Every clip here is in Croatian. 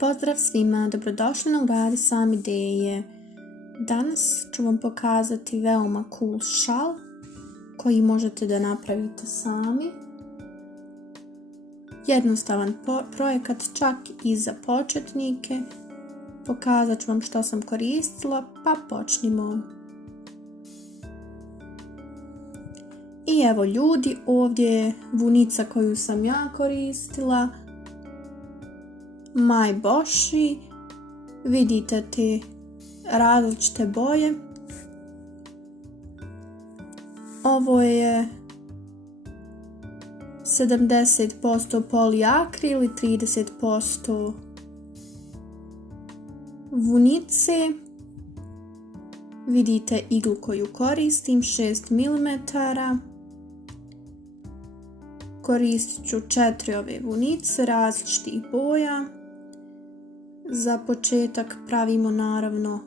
Pozdrav svima, dobrodošli na Uradi sam ideje. Danas ću vam pokazati veoma cool šal koji možete da napravite sami. Jednostavan projekat čak i za početnike. Pokazat ću vam što sam koristila, pa počnimo. I evo ljudi, ovdje je vunica koju sam ja koristila. My Boshi, vidite te različite boje. Ovo je 70% poliakril i 30% vunice. Vidite iglu koju koristim, 6 mm. Koristit ću 4 ove vunice različitih boja. Za početak pravimo naravno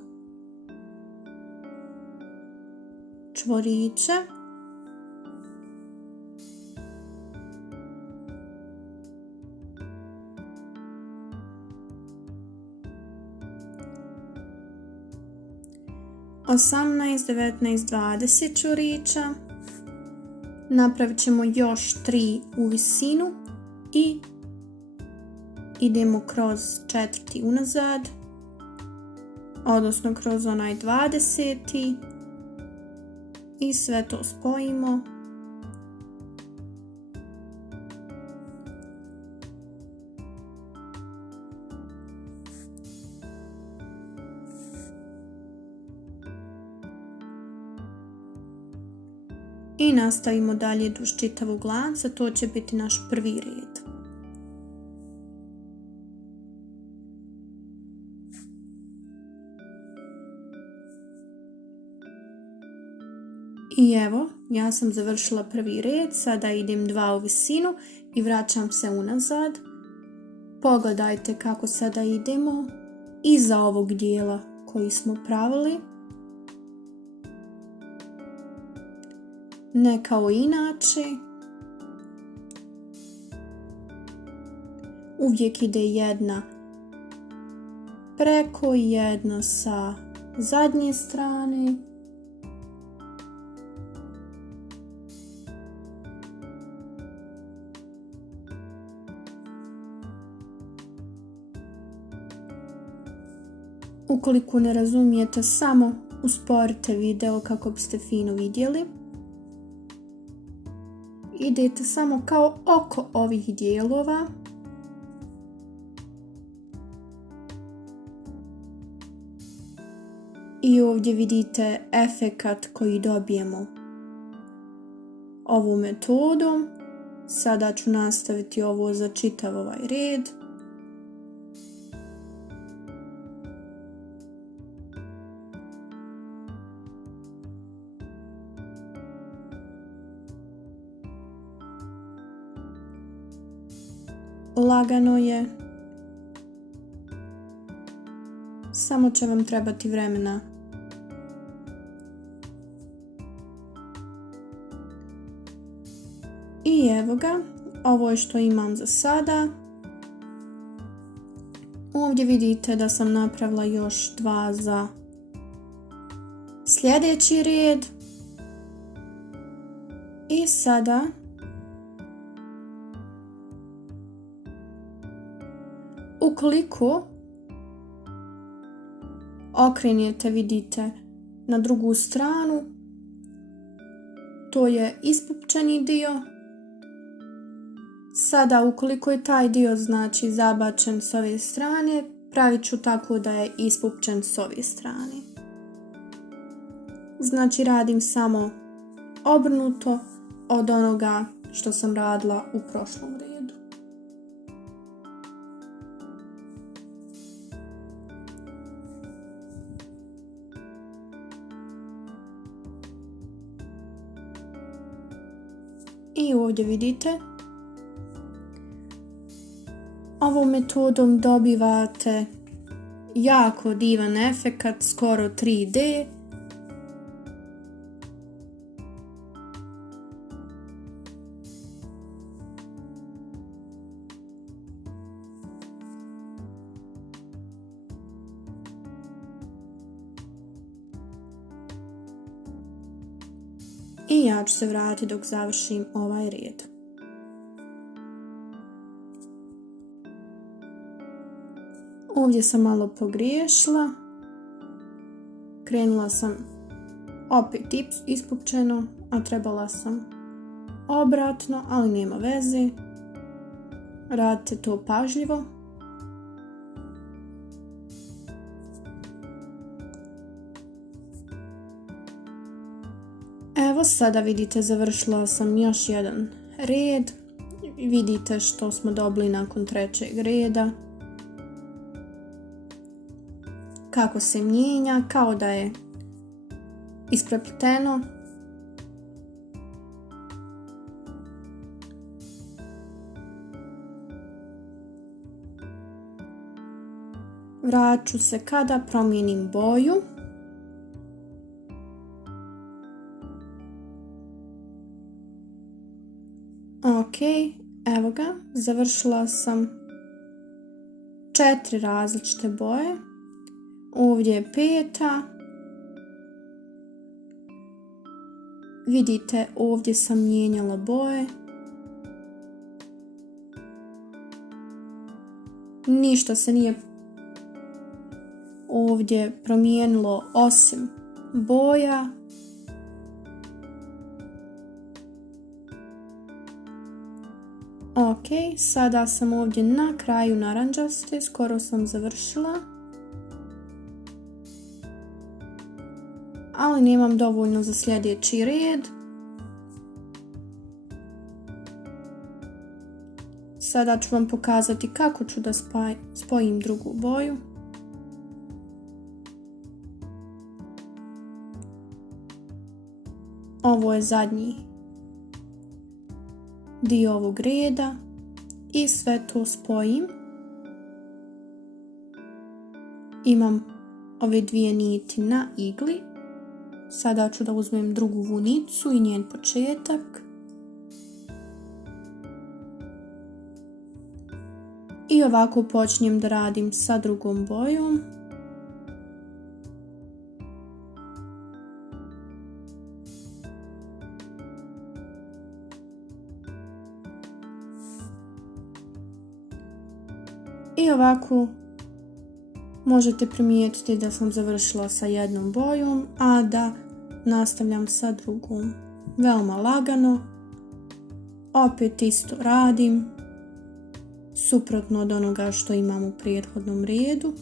čvoriće. Osamnaest, 19, 20 čvorića. Napravit ćemo još 3 u visinu i idemo kroz 4. unazad, odnosno kroz onaj 20. i sve to spojimo. I nastavimo dalje duž čitavog lanca, to će biti naš prvi red. I evo, ja sam završila prvi red, sada idem 2 u visinu i vraćam se unazad. Pogledajte kako sada idemo iza ovog dijela koji smo pravili. Ne kao inače. Uvijek ide jedna preko i jedna sa zadnje strane. Ukoliko ne razumijete, samo usporite video kako biste fino vidjeli. Idete samo kao oko ovih dijelova. I ovdje vidite efekat koji dobijemo ovom metodom. Sada ću nastaviti ovo za čitav ovaj red. Lagano je, samo će vam trebati vremena. I evo ga, ovo je što imam za sada. Ovdje vidite da sam napravila još 2 za sljedeći red. I sada ukoliko okrenete, vidite na drugu stranu, to je ispupčeni dio. Sada ukoliko je taj dio znači zabačen s ove strane, pravit ću tako da je ispupčen s ove strane. Znači radim samo obrnuto od onoga što sam radila u prošlom redu. I ovdje vidite, ovom metodom dobivate jako divan efekat, skoro 3D. I ja ću se vratiti dok završim ovaj red. Ovdje sam malo pogriješila. Krenula sam opet ispupčeno, a trebala sam obratno, ali nema veze. Radite to pažljivo. Evo sada vidite, završila sam još jedan red. Vidite što smo dobili nakon trećeg reda. Kako se mijenja, kao da je isprepleteno. Vraću se kada promijenim boju. Ok, evo ga, završila sam 4 različite boje. Ovdje je 5. Vidite, ovdje sam mijenjala boje. Ništa se nije ovdje promijenilo osim boja. Ok, sada sam ovdje na kraju narančaste, skoro sam završila. Ali nemam dovoljno za sljedeći red. Sada ću vam pokazati kako ću da spojim drugu boju. Ovo je zadnji dio ovog reda i sve to spojim. Imam ove 2 niti na igli. Sada ću da uzmem drugu vunicu i njen početak. I ovako počinjem da radim sa drugom bojom. I ovako možete primijetiti da sam završila sa jednom bojom, a da nastavljam sa drugom. Veoma lagano. Opet isto radim. Suprotno od onoga što imam u prethodnom redu.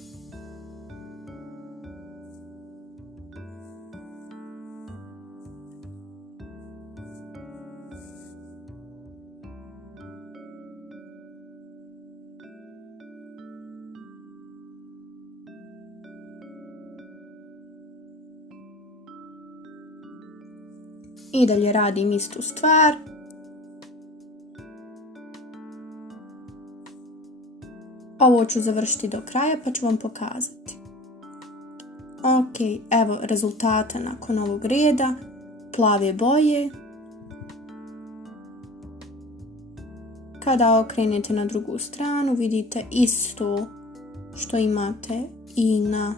I dalje radim istu stvar. Ovo ću završiti do kraja pa ću vam pokazati. Ok, evo rezultata nakon ovog reda. Plave boje. Kada okrenete na drugu stranu vidite isto što imate i na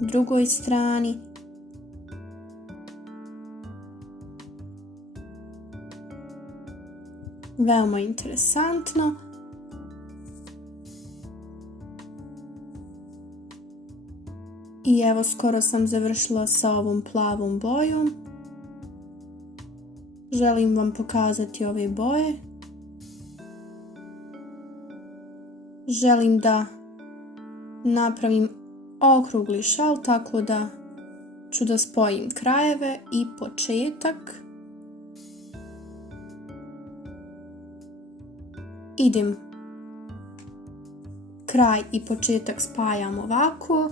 drugoj strani. Veoma interesantno. I evo skoro sam završila sa ovom plavom bojom. Želim vam pokazati ove boje. Želim da napravim okrugli šal tako da ću da spojim krajeve i početak. Idem kraj i početak spajam ovako.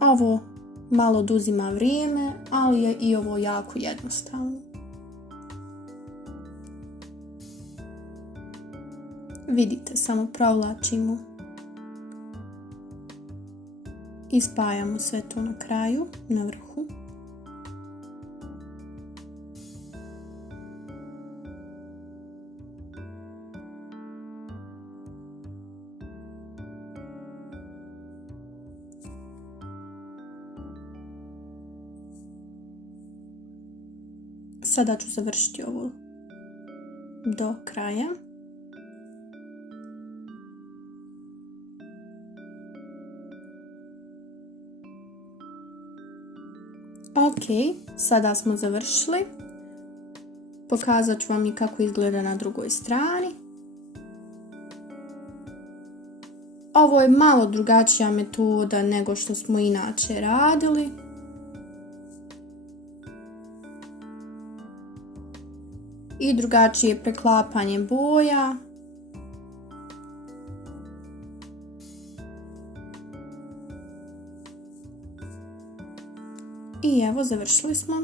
Ovo malo oduzima vrijeme, ali je i ovo jako jednostavno. Vidite, samo provlačimo i spajamo sve to na kraju, na vrhu. Sada ću završiti ovo do kraja. Ok, sada smo završili. Pokazat ću vam i kako izgleda na drugoj strani. Ovo je malo drugačija metoda nego što smo inače radili. I drugačije preklapanje boja. I evo, završili smo.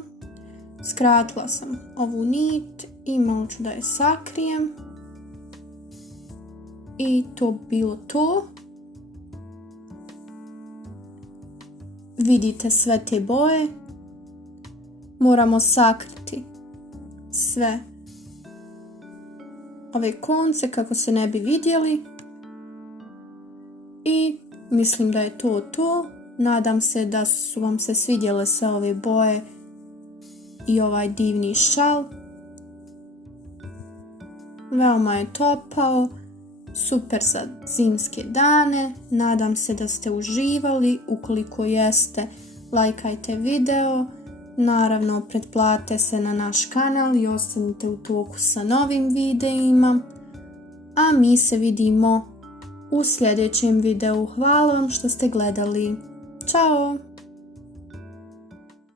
Skratila sam ovu nit i malo ću da je sakrijem. I to bilo to. Vidite sve te boje. Moramo sakriti sve ove konce kako se ne bi vidjeli. I mislim da je to to. Nadam se da su vam se svidjele sve ove boje i ovaj divni šal. Veoma je topao, super za zimske dane. Nadam se da ste uživali. Ukoliko jeste, lajkajte video. Naravno, pretplatite se na naš kanal i ostanite u toku sa novim videima. A mi se vidimo u sljedećem videu. Hvala vam što ste gledali. Ćao!